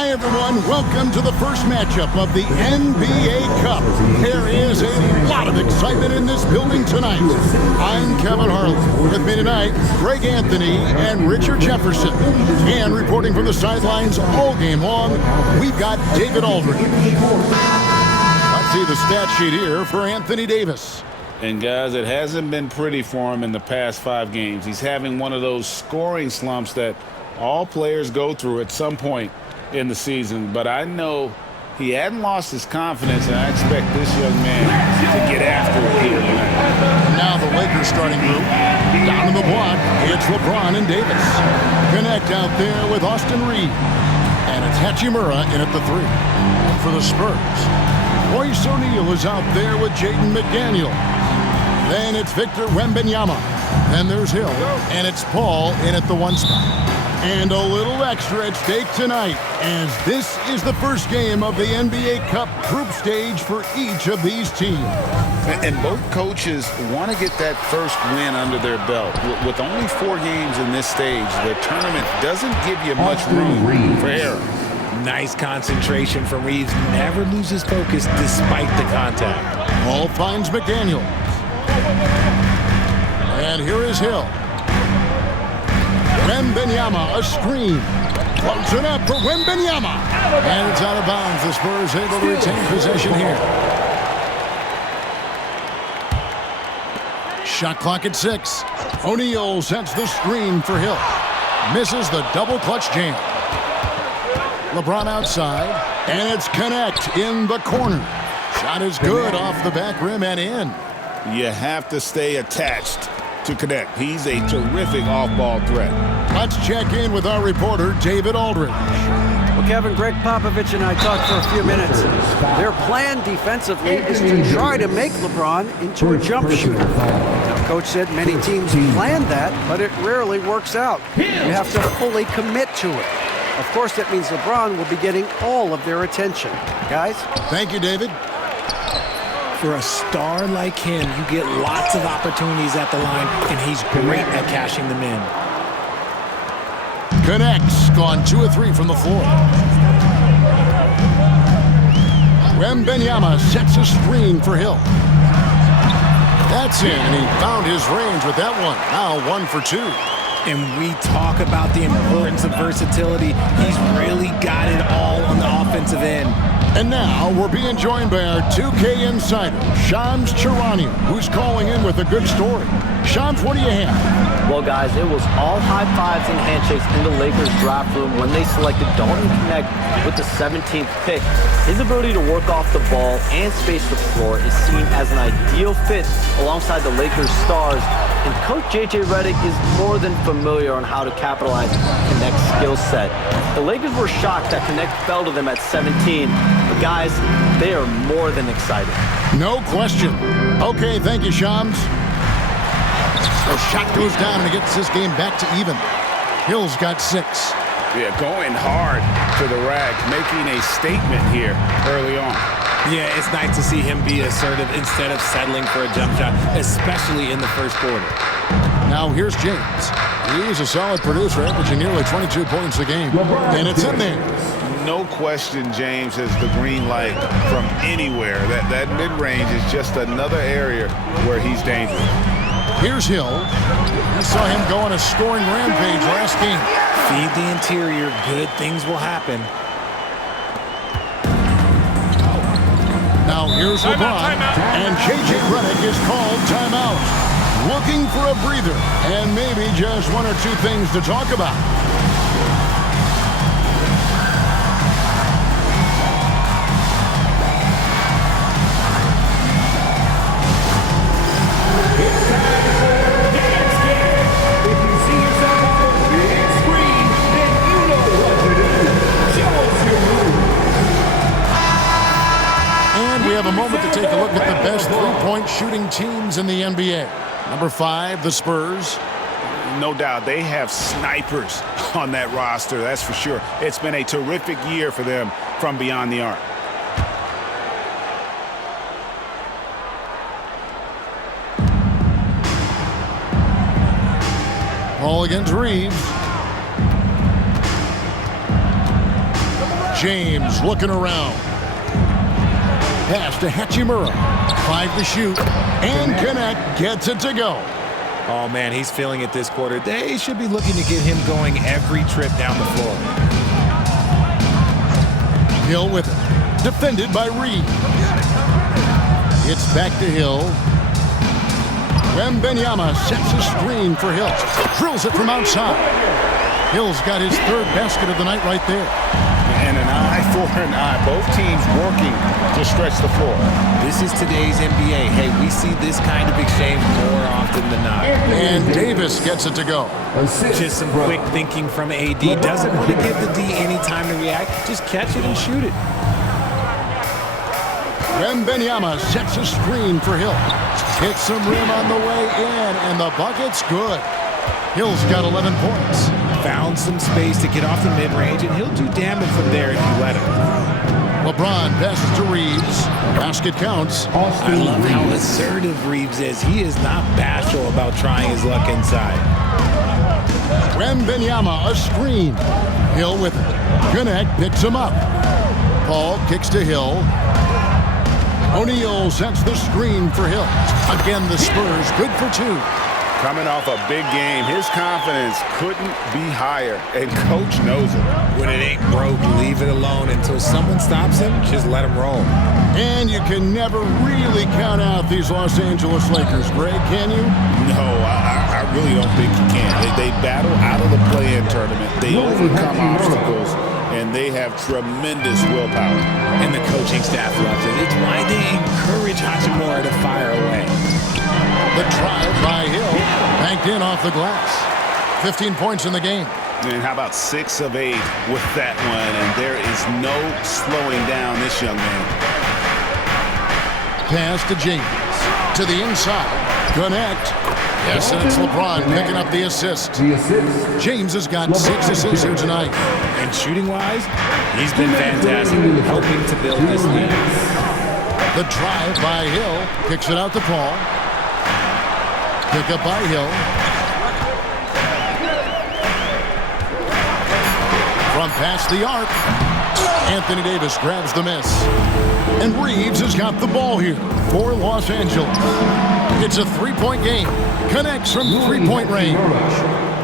Hi, everyone. Welcome to the first matchup of the NBA Cup. There is a lot of excitement in this building tonight. I'm Kevin Harlan. With me tonight, Greg Anthony and Richard Jefferson. And reporting from the sidelines all game long, we've got David Aldridge. Let's see the stat sheet here for Anthony Davis. And guys, it hasn't been pretty for him in the past 5 games. He's having one of those scoring slumps that all players go through at some point in the season. But I know he hadn't lost his confidence, and I expect this young man to get after it here tonight. Now the Lakers starting group. Down in the block, it's LeBron and Davis. Connect out there with Austin Reed. And it's Hachimura in at the 3. For the Spurs, Royce O'Neal is out there with Jaden McDaniel. Then it's Victor Wembanyama. Then there's Hill. And it's Paul in at the 1 spot. And a little extra at stake tonight, as this is the first game of the NBA Cup group stage for each of these teams. And both coaches want to get that first win under their belt. With only 4 games in this stage, the tournament doesn't give you much room for error. Nice concentration from Reeves. Never loses focus despite the contact. Ball finds McDaniel. And here is Hill. Wembanyama, a screen. Floats it up for Wembanyama. And it's out of bounds. The Spurs able to retain possession here. Shot clock at 6. O'Neal sets the screen for Hill. Misses the double clutch jam. LeBron outside. And it's Connect in the corner. Shot is good off the back rim and in. You have to stay attached to Connect. He's a terrific off-ball threat. Let's check in with our reporter, David Aldridge. Well, Kevin, Greg Popovich and I talked for a few minutes. Their plan defensively is to try to make LeBron into a jump shooter. Now, Coach said many teams plan that, but it rarely works out. You have to fully commit to it. Of course, that means LeBron will be getting all of their attention. Guys? Thank you, David. For a star like him, you get lots of opportunities at the line, and he's great at cashing them in. Connects, gone 2 of 3 from the floor. Wembanyama sets a screen for Hill. That's in, and he found his range with that one. Now 1 for 2. And we talk about the importance of versatility. He's really got it all on the offensive end. And now we're being joined by our 2K insider, Shams Charania, who's calling in with a good story. Shams, what do you have? Well, guys, it was all high fives and handshakes in the Lakers draft room when they selected Dalton Connect with the 17th pick. His ability to work off the ball and space the floor is seen as an ideal fit alongside the Lakers stars. And Coach J.J. Redick is more than familiar on how to capitalize Connect's skill set. The Lakers were shocked that Connect fell to them at 17. But guys, they are more than excited. No question. Okay, thank you, Shams. The shot goes down and it gets this game back to even. Hill's got 6. Yeah, going hard to the rack, making a statement here early on. Yeah, it's nice to see him be assertive instead of settling for a jump shot, especially in the first quarter. Now here's James. He's a solid producer, averaging nearly 22 points a game. And it's in there. No question James has the green light from anywhere. That mid-range is just another area where he's dangerous. Here's Hill. We saw him go on a scoring rampage last game. Feed the interior, good things will happen. Now here's LeBron, and J.J. Redick is called timeout. Looking for a breather, and maybe just 1 or 2 things to talk about. A moment to take a look at the best three-point shooting teams in the NBA. Number 5, the Spurs. No doubt, they have snipers on that roster, that's for sure. It's been a terrific year for them from beyond the arc. Ball against Reeves. James looking around. Pass to Hachimura. 5 to shoot. And Connect gets it to go. Oh, man, he's feeling it this quarter. They should be looking to get him going every trip down the floor. Hill with it. Defended by Reed. It's back to Hill. Wembanyama sets a screen for Hill. Drills it from outside. Hill's got his 3rd basket of the night right there. And an eye for an eye. Both teams working to stretch the floor. This is today's NBA. Hey, we see this kind of exchange more often than not. And Davis gets it to go. Just some quick thinking from AD. Doesn't want to give the D any time to react. Just catch it and shoot it. Wembanyama sets a screen for Hill. Hits some rim on the way in, and the bucket's good. Hill's got 11 points. Found some space to get off the mid-range, and he'll do damage from there if you let him. LeBron passes to Reeves. Basket counts. I love how assertive Reeves is. He is not bashful about trying his luck inside. Wembanyama, a screen. Hill with it. Connect picks him up. Paul kicks to Hill. O'Neal sets the screen for Hill. Again, the Spurs good for 2. Coming off a big game, his confidence couldn't be higher, and Coach knows it. When it ain't broke, leave it alone until someone stops him. Just let him roll. And you can never really count out these Los Angeles Lakers, Greg, can you? No, I really don't think you can. They battle out of the play-in tournament. They overcome obstacles, and they have tremendous willpower. And the coaching staff loves it. It's why they encourage Hachimura to fire away. The trial by Hill, banked in off the glass. 15 points in the game. And how about 6 of 8 with that one? And there is no slowing down this young man. Pass to James. To the inside. Connect. Yes, and it's LeBron picking up the assist. James has got 6 assists here tonight. And shooting-wise, he's been fantastic, helping to build this lead. The drive by Hill. Kicks it out to Paul. Pick up by Hill. From past the arc. Anthony Davis grabs the miss. And Reeves has got the ball here for Los Angeles. It's a 3-point game. Connects from 3-point range.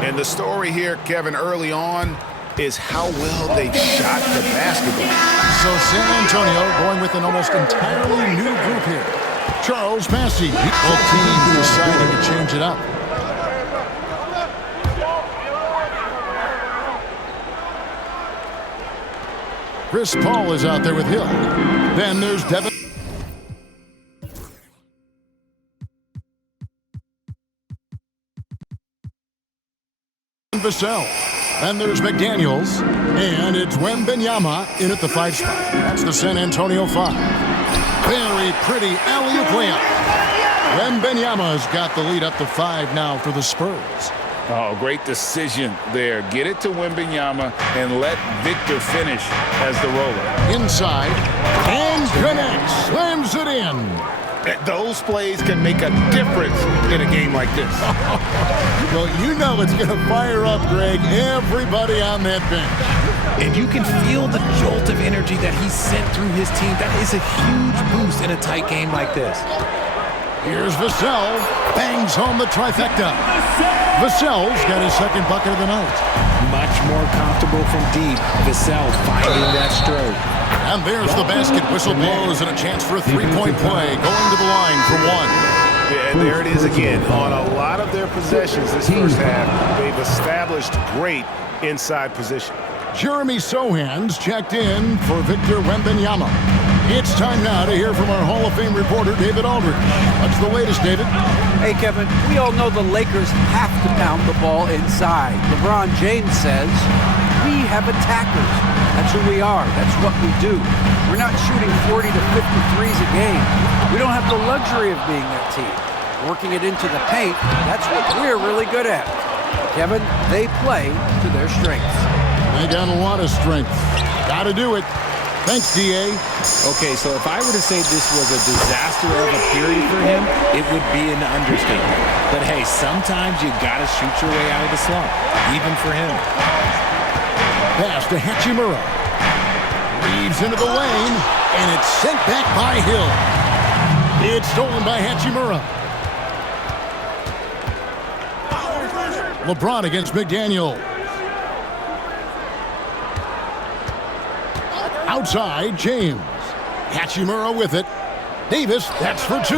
And the story here, Kevin, early on is how well they shot the basketball. So San Antonio going with an almost entirely new group here. Charles Massey. Both teams deciding to change it up. Chris Paul is out there with Hill. Then there's Devin Vassell. And there's McDaniels. And it's Wembanyama in at the 5 spot. That's the San Antonio 5. Very pretty alley-oop layup. Wembanyama's got the lead up to 5 now for the Spurs. Oh, great decision there. Get it to Wembanyama and let Victor finish as the roller. Inside. And connects. Slams it in. Those plays can make a difference in a game like this. Well, you know it's going to fire up, Greg, everybody on that bench. And you can feel the jolt of energy that he sent through his team. That is a huge boost in a tight game like this. Here's Vassell. Bangs home the trifecta. Vassell's got his 2nd bucket of the night. Much more comfortable from deep. Vassell finding that stroke. And there's the basket. Whistle blows and a chance for a 3-point play. Going to the line for 1. Yeah, and there it is again. On a lot of their possessions this first half, they've established great inside position. Jeremy Sohan's checked in for Victor Wembanyama. It's time now to hear from our Hall of Fame reporter, David Aldridge. What's the latest, David? Hey, Kevin, we all know the Lakers have to pound the ball inside. LeBron James says, we have attackers. That's who we are. That's what we do. We're not shooting 40 to 50 threes a game. We don't have the luxury of being that team. Working it into the paint, that's what we're really good at. Kevin, they play to their strengths. They got a lot of strength. Got to do it. Thanks, D.A. Okay, so if I were to say this was a disaster of a period for him, it would be an understatement. But hey, sometimes you got to shoot your way out of the slump, even for him. Pass to Hachimura. Weaves into the lane, and it's sent back by Hill. It's stolen by Hachimura. LeBron against McDaniel. Outside, James. Hachimura with it. Davis, that's for two.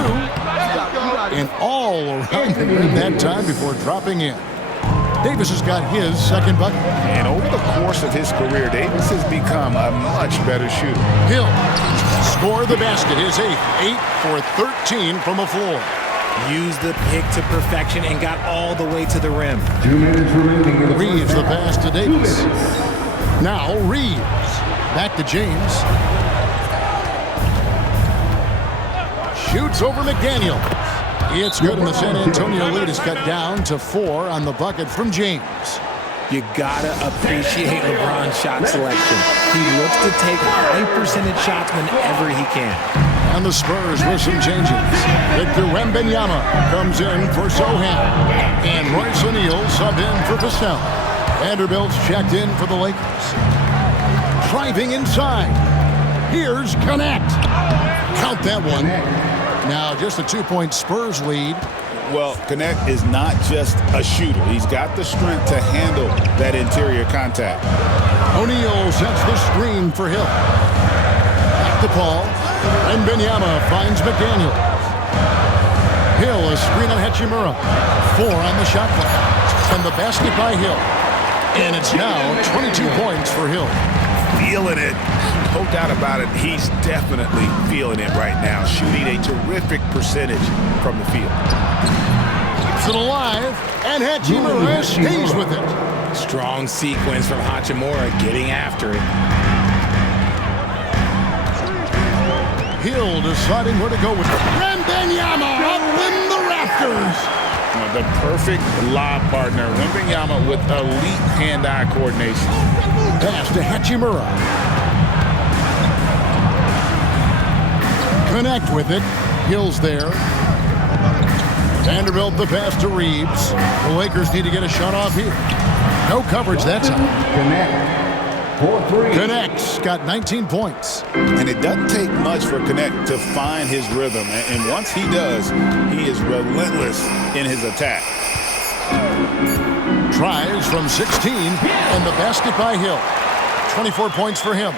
And all around the rim that time before dropping in. Davis has got his second bucket. And over the course of his career, Davis has become a much better shooter. Hill score the basket, his eighth. 8 for 13 from the floor. Used the pick to perfection and got all the way to the rim. 2 minutes remaining in the Reeves the pass to Davis. 2 minutes. Now Reeves. Back to James. Shoots over McDaniel. It's good, and the San Antonio lead is cut down to 4 on the bucket from James. You gotta appreciate LeBron's shot selection. He looks to take high percentage shots whenever he can. And the Spurs with some changes. Victor Wembanyama comes in for Sohan. And Royce O'Neal sub in for Pascal. Vanderbilt's checked in for the Lakers. Driving inside. Here's Connect. Count that one. Now just a 2-point Spurs lead. Well, Connect is not just a shooter. He's got the strength to handle that interior contact. O'Neal sets the screen for Hill. Back to Paul. And Wembanyama finds McDaniel. Hill, a screen on Hachimura. 4 on the shot clock. And the basket by Hill. And it's now 22 points for Hill. Feeling it. No doubt about it. He's definitely feeling it right now. Shooting a terrific percentage from the field. Keeps it alive. And Hachimura stays with it. Strong sequence from Hachimura getting after it. Hill deciding where to go with it. Wembanyama up in the rafters. The perfect lob partner. Wembanyama with elite hand-eye coordination. Pass to Hachimura. Connect with it. Hill's there. Vanderbilt the pass to Reeves. The Lakers need to get a shot off here. No coverage that time. Connect. 4-3. Connect's got 19 points. And it doesn't take much for Connect to find his rhythm. And once he does, he is relentless in his attack. Tries from 16, and the basket by Hill. 24 points for him.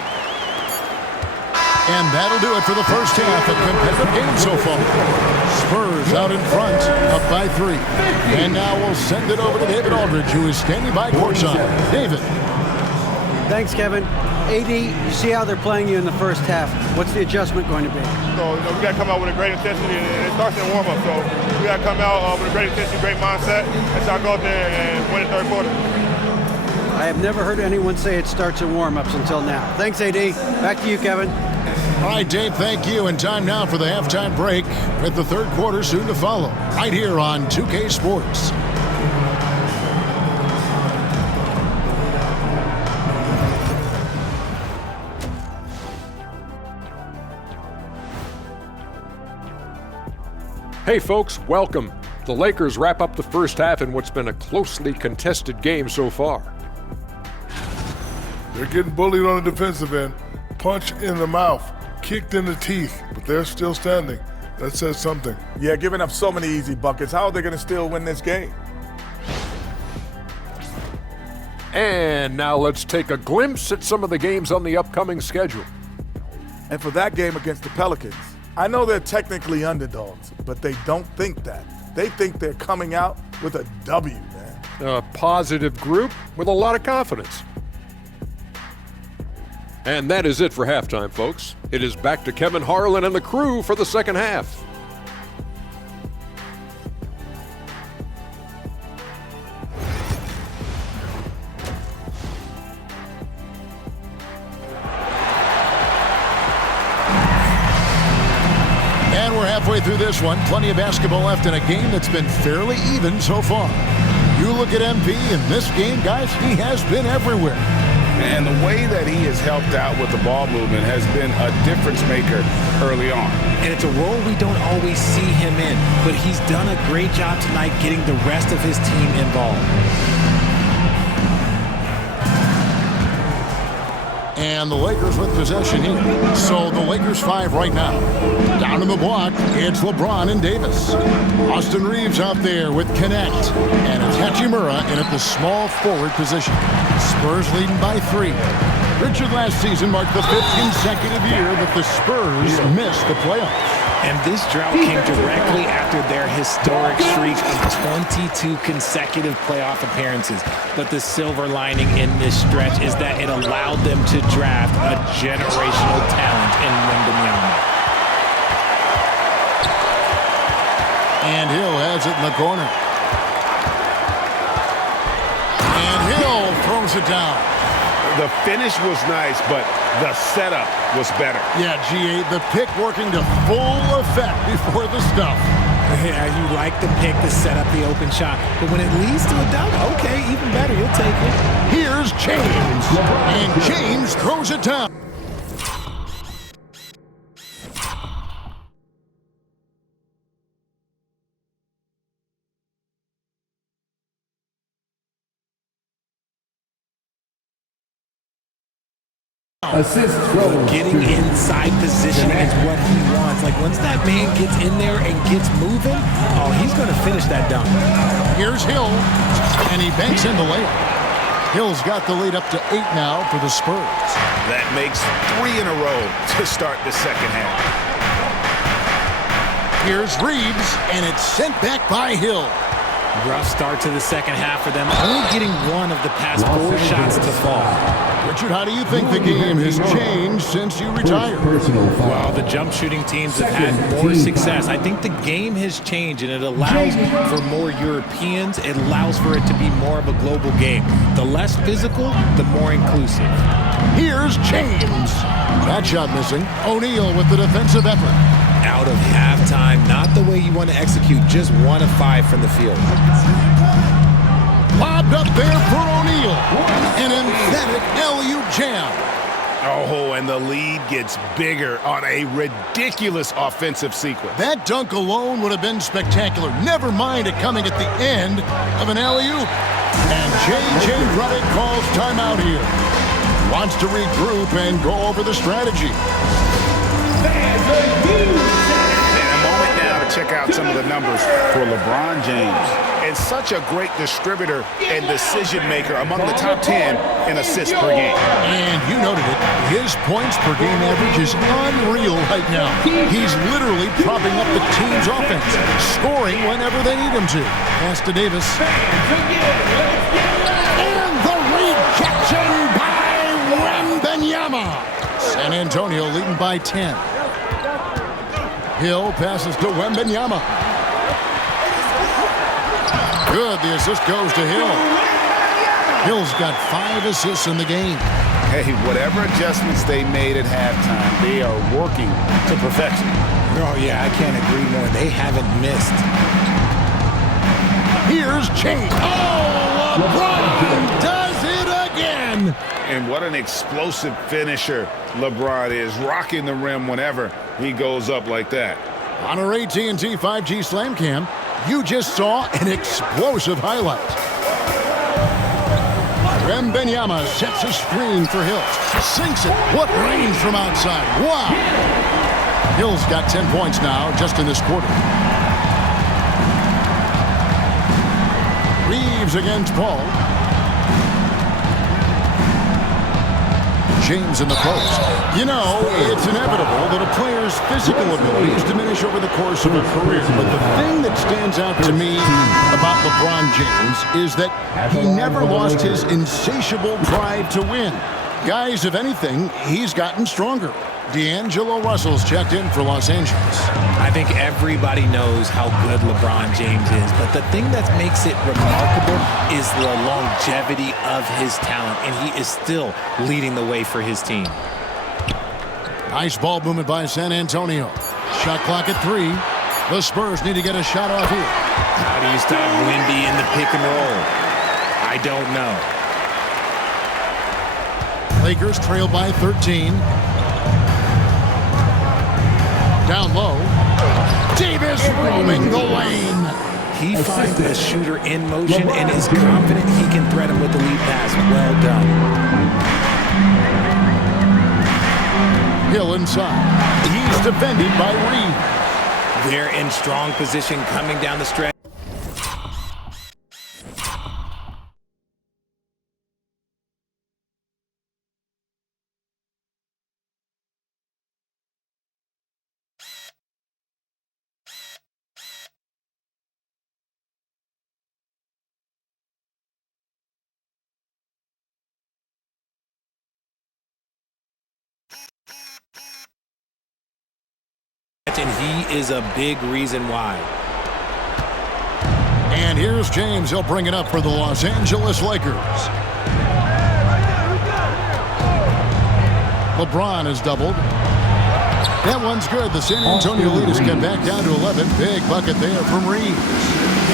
And that'll do it for the first half. A competitive game so far. Spurs out in front, up by 3. And now we'll send it over to David Aldridge, who is standing by courtside. David. Thanks, Kevin. AD, you see how they're playing you in the first half. What's the adjustment going to be? So, we got to come out with a great intensity, and it starts in warm-up. So we got to come out with a great intensity, great mindset, and try to go out there and win the third quarter. I have never heard anyone say it starts in warm-ups until now. Thanks, AD. Back to you, Kevin. All right, Dave, thank you. And time now for the halftime break with the third quarter soon to follow. Right here on 2K Sports. Hey folks, welcome. The Lakers wrap up the first half in what's been a closely contested game so far. They're getting bullied on the defensive end. Punch in the mouth, kicked in the teeth, but they're still standing. That says something. Yeah, giving up so many easy buckets. How are they going to still win this game? And now let's take a glimpse at some of the games on the upcoming schedule. And for that game against the Pelicans, I know they're technically underdogs, but they don't think that. They think they're coming out with a W, man. A positive group with a lot of confidence. And that is it for halftime, folks. It is back to Kevin Harlan and the crew for the second half. And we're halfway through this one. Plenty of basketball left in a game that's been fairly even so far. You look at MP in this game, guys, he has been everywhere. And the way that he has helped out with the ball movement has been a difference maker early on. And it's a role we don't always see him in, but he's done a great job tonight getting the rest of his team involved. And And the Lakers with possession here. So the Lakers 5 right now. Down in the block, it's LeBron and Davis. Austin Reeves out there with Connect. And it's Hachimura in at the small forward position. Spurs leading by 3. Richard last season marked the 5th consecutive year that the Spurs missed the playoffs. And this drought came directly after their historic streak of 22 consecutive playoff appearances. But the silver lining in this stretch is that it allowed them to draft a generational talent in Wembanyama. And Hill has it in the corner. And Hill throws it down. The finish was nice, but the setup was better. Yeah, G8, the pick working to full effect before the stuff. Yeah, you like the pick to set up the open shot, but when it leads to a dunk, okay, even better, you'll take it. Here's James, and James throws it down. Assist goes Getting inside position is what he wants. Like, once that man gets in there and gets moving, oh, he's going to finish that dunk. Here's Hill, and he banks in the layup. Hill's got the lead up to 8 now for the Spurs. That makes 3 in a row to start the second half. Here's Reeves, and it's sent back by Hill. Rough start to the second half for them, only getting 1 of the past 4 shots to fall. Richard, how do you think the game has changed since you retired? Well, the jump shooting teams have had more success. I think the game has changed, and it allows for more Europeans. It allows for it to be more of a global game. The less physical, the more inclusive. Here's James. That shot missing. O'Neal with the defensive effort. Out of halftime, not the way you want to execute, just 1 of 5 from the field. Lobbed up there for O'Neal. An emphatic LU jam. Oh, and the lead gets bigger on a ridiculous offensive sequence. That dunk alone would have been spectacular. Never mind it coming at the end of an alley-oop. And J.J. Redick calls timeout here. Wants to regroup and go over the strategy. Check out some of the numbers for LeBron James. And such a great distributor and decision maker, among the top 10 in assists per game. And you noted it, his points per game average is unreal right now. He's literally propping up the team's offense, scoring whenever they need him to. Pass to Davis. And the rejection by Wembanyama. San Antonio leading by 10. Hill passes to Wembanyama. Good, the assist goes to Hill. Hill's got 5 assists in the game. Hey, whatever adjustments they made at halftime, they are working to perfection. Oh, yeah, I can't agree more. They haven't missed. Here's Chase. Oh, LeBron does it again. And what an explosive finisher LeBron is, rocking the rim whenever he goes up like that. On our AT&T 5G Slam Cam, you just saw an explosive highlight. Wembanyama sets a screen for Hill. Sinks it. What range from outside. Wow. Hill's got 10 points now just in this quarter. Reeves against Paul. James in the post. You know, it's inevitable that a player's physical abilities diminish over the course of a career. But the thing that stands out to me about LeBron James is that he never lost his insatiable drive to win. Guys, if anything, he's gotten stronger. D'Angelo Russell's checked in for Los Angeles. I think everybody knows how good LeBron James is, but the thing that makes it remarkable is the longevity of his talent, and he is still leading the way for his team. Nice ball movement by San Antonio. Shot clock at 3. The Spurs need to get a shot off here. How do you stop Wemby in the pick and roll? I don't know. Lakers trail by 13. Down low. Davis roaming the lane. He finds the shooter in motion and is confident he can threat him with the lead pass. Well done. Hill inside. He's defended by Reed. They're in strong position coming down the stretch. And he is a big reason why. And here's James. He'll bring it up for the Los Angeles Lakers. LeBron is doubled. That one's good. The San Antonio lead is cut back down to 11. Big bucket there from Reed.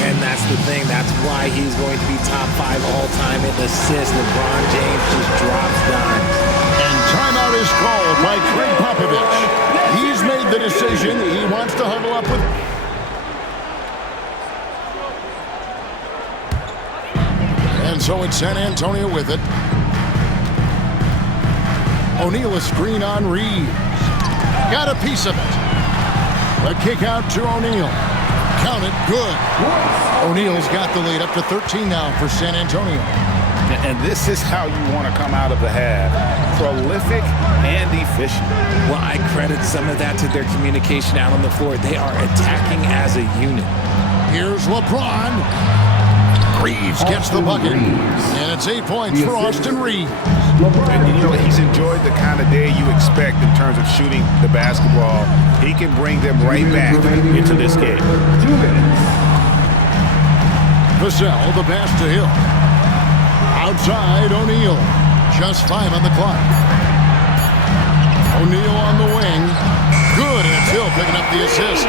And that's the thing. That's why he's going to be top 5 all-time in assists. LeBron James just drops dimes. And timeout is called by Greg Popovich. He's made the decision. He wants to huddle up with... And so it's San Antonio with it. O'Neal a screen on Reed. Got a piece of it. A kick out to O'Neal. Count it. Good. O'Neal's got the lead up to 13 now for San Antonio. And this is how you want to come out of the half. Prolific and efficient. Well, I credit some of that to their communication out on the floor. They are attacking as a unit. Here's LeBron. Reeves gets the bucket. And it's 8 points for Austin Reeves. And you know, he's enjoyed the kind of day you expect in terms of shooting the basketball. He can bring them right back into this game. Vassell, the pass to Hill. Outside, O'Neal. Just 5 on the clock. O'Neal on the wing. Good, and it's Hill picking up the assist.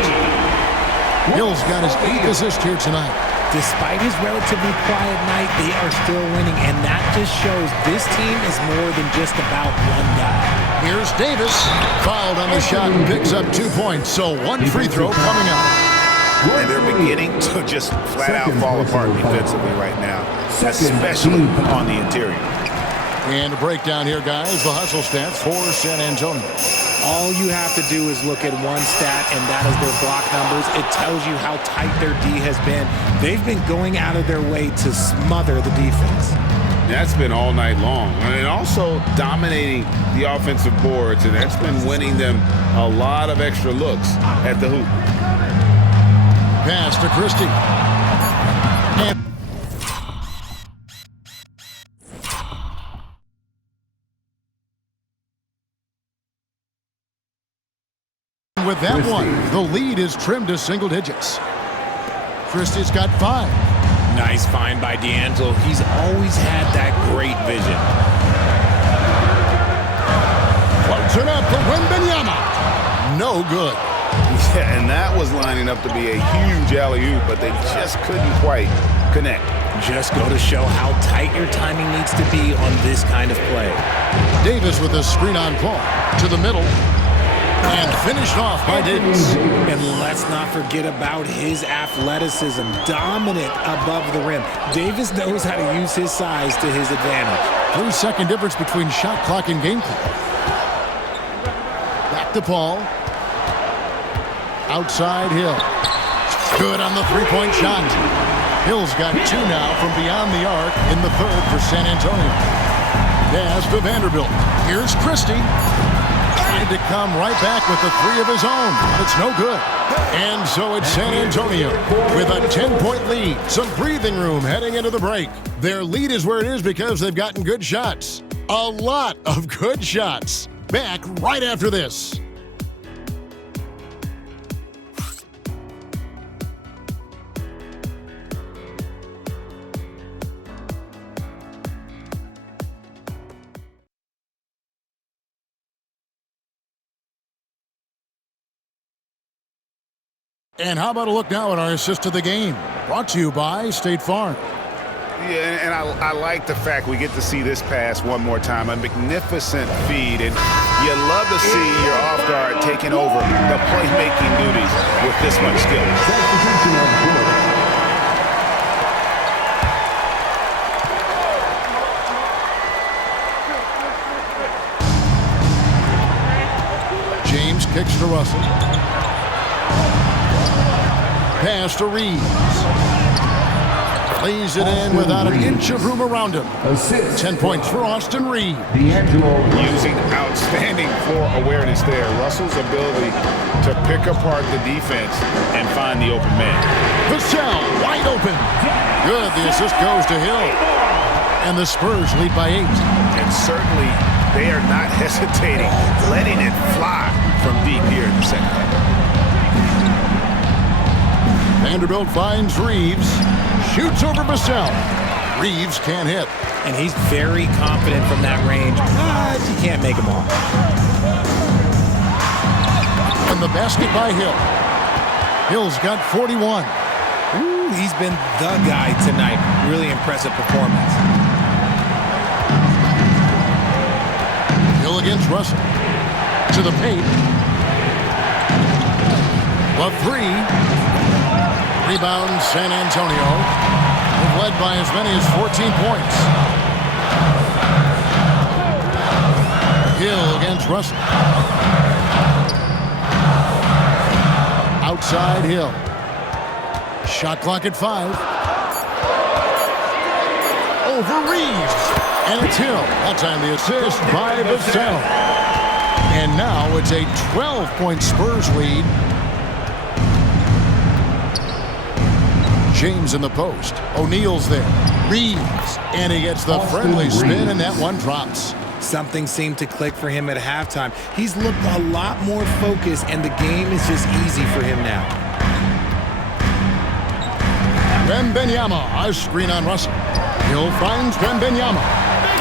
Hill's got his 8th assist here tonight. Despite his relatively quiet night, they are still winning, and that just shows this team is more than just about one guy. Here's Davis. Fouled on the shot and picks up 2 points, so 1 free throw coming up. And they're beginning to just flat out fall apart defensively right now, especially on the interior. And a breakdown here, guys. The hustle stats for San Antonio. All you have to do is look at one stat, and that is their block numbers. It tells you how tight their D has been. They've been going out of their way to smother the defense. That's been all night long. And also dominating the offensive boards, and that's been winning them a lot of extra looks at the hoop. Pass to Christie. And with that one, the lead is trimmed to single digits. Christie's got 5. Nice find by D'Angelo. He's always had that great vision. Floats it up to Wembanyama. No good. Yeah, and that was lining up to be a huge alley-oop, but they just couldn't quite connect. Just go to show how tight your timing needs to be on this kind of play. Davis with a screen on Paul to the middle. And finished off by Davis. And let's not forget about his athleticism. Dominant above the rim. Davis knows how to use his size to his advantage. 3-second difference between shot clock and game clock. Back to Paul. Outside Hill. Good on the three-point shot. Hill's got 2 now from beyond the arc in the third for San Antonio. Pass to Vanderbilt. Here's Christie. Trying to come right back with the 3 of his own. It's no good. And so it's San Antonio with a 10-point lead. Some breathing room heading into the break. Their lead is where it is because they've gotten good shots. A lot of good shots. Back right after this. And how about a look now at our assist of the game? Brought to you by State Farm. Yeah, and I like the fact we get to see this pass one more time. A magnificent feed, and you love to see your off guard taking over the playmaking duties with this much skill. James kicks to Russell. Pass to Reeves. Lays it in without an inch of room around him. 10 points for Austin Reeves. Using outstanding floor awareness there. Russell's ability to pick apart the defense and find the open man. Vassell wide open. Good. The assist goes to Hill. And the Spurs lead by 8. And certainly they are not hesitating, letting it fly from deep here in the second half. Vanderbilt finds Reeves. Shoots over Vassell. Reeves can't hit. And he's very confident from that range, but you can't make him all. And the basket by Hill. Hill's got 41. Ooh, he's been the guy tonight. Really impressive performance. Hill against Russell. To the paint. The 3. Rebound San Antonio. They've led by as many as 14 points. Hill against Russell. Outside Hill. Shot clock at 5. Over Reeves. And it's Hill. That time the assist by Vassell. And now it's a 12-point Spurs lead. James in the post. O'Neal's there. Reeves. And he gets the friendly spin, and that one drops. Something seemed to click for him at halftime. He's looked a lot more focused, and the game is just easy for him now. Wembanyama, a screen on Russell. Hill finds Wembanyama.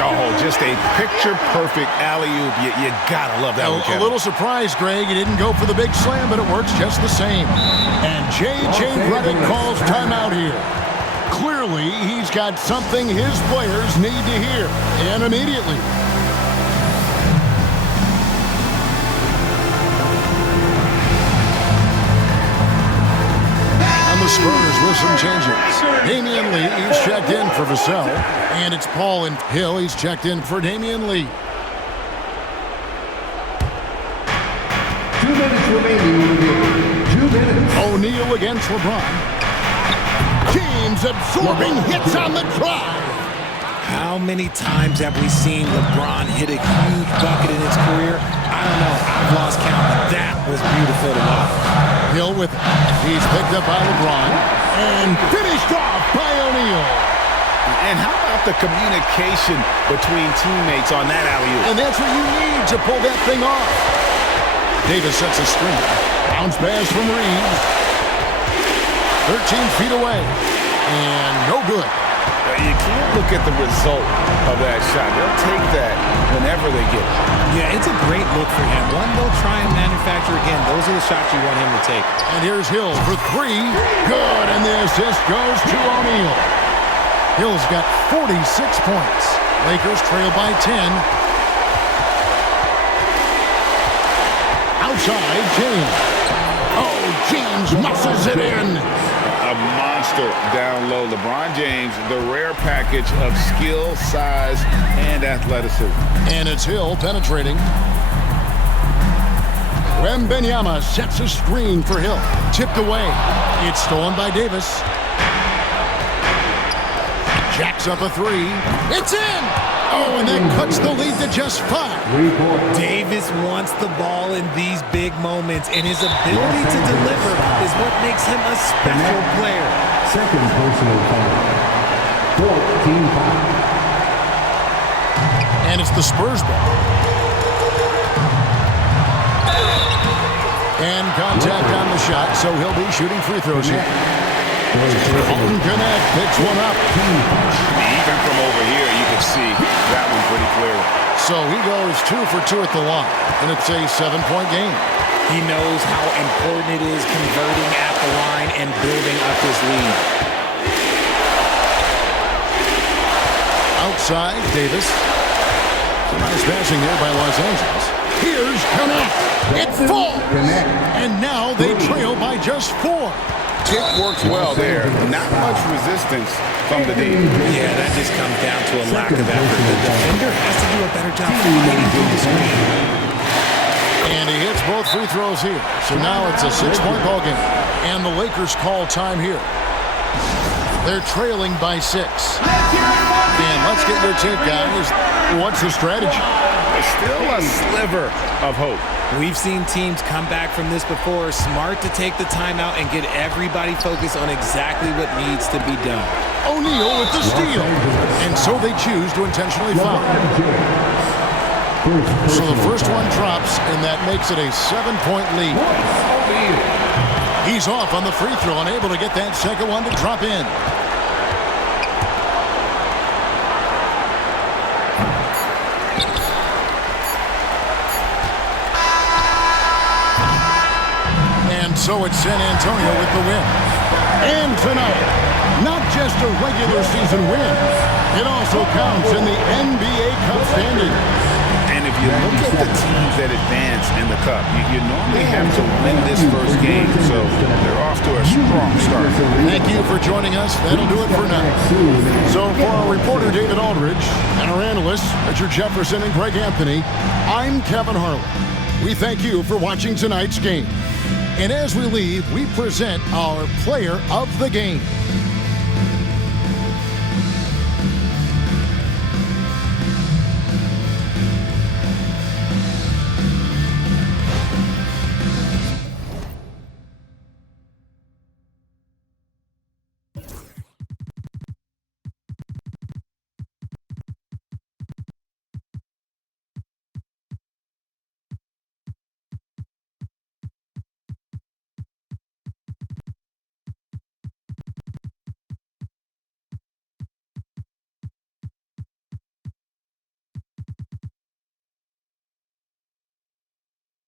Oh, just a picture-perfect alley-oop. You gotta love that one, Kevin. A little surprised, Greg. He didn't go for the big slam, but it works just the same. And J.J. Redick calls timeout here. Clearly, he's got something his players need to hear, and immediately. Spurs with some changes. Damian Lee, he's checked in for Vassell. And it's Paul and Hill, he's checked in for Damian Lee. 2 minutes remaining. 2 minutes. O'Neal against LeBron. James absorbing hits on the drive. How many times have we seen LeBron hit a huge bucket in his career? I don't know. I've lost count, but that was beautiful to watch. Hill with it. He's picked up by LeBron and finished off by O'Neal. And how about the communication between teammates on that alley-oop? And that's what you need to pull that thing off. Davis sets a screen. Bounce pass from Reeves. 13 feet away. And no good. You can't look at the result of that shot. They'll take that whenever they get it. Yeah, it's a great look for him. One they'll try and manufacture again. Those are the shots you want him to take. And here's Hill for 3. Good, and the assist goes to O'Neal. Hill's got 46 points. Lakers trail by 10. Outside, James. Oh, James muscles it in. A monster down low. LeBron James, the rare package of skill, size, and athleticism. And it's Hill penetrating. Wembanyama sets a screen for Hill. Tipped away. It's stolen by Davis. Jacks up a 3. It's in! Oh, and that cuts the lead to just 5. Davis wants the ball in these big moments, and his ability to deliver is what makes him a special player. Second personal foul. 14 foul. And it's the Spurs ball. And contact on the shot, so he'll be shooting free throws here. Colton Connect picks one up. Even from over here, you can see that one pretty clearly. So he goes 2 for 2 at the line, and it's a 7-point game. He knows how important it is converting at the line and building up his lead. Outside, Davis. Nice passing here by Los Angeles. Here's Connect. It falls. And now they trail by just 4. It works well there. Not much resistance from the D. Yeah, that just comes down to a lack of effort. The defender has to do a better job fighting through the screen. And he hits both free throws here. So now it's a 6-point ball game. And the Lakers call time here. They're trailing by 6. And let's get your take, guys. What's the strategy? There's still a sliver of hope. We've seen teams come back from this before. Smart to take the timeout and get everybody focused on exactly what needs to be done. O'Neal with the steal. And so they choose to intentionally foul. So the first one drops, and that makes it a 7-point lead. He's off on the free throw, unable to get that second one to drop in. And so it's San Antonio with the win. And tonight, not just a regular season win, it also counts in the NBA Cup standing. And if you look at the teams that advance in the Cup, you normally have to win this first game, so they're off to a strong start. Thank you for joining us. That'll do it for now. So for our reporter, David Aldridge, and our analysts, Richard Jefferson and Greg Anthony, I'm Kevin Harlan. We thank you for watching tonight's game. And as we leave, we present our player of the game.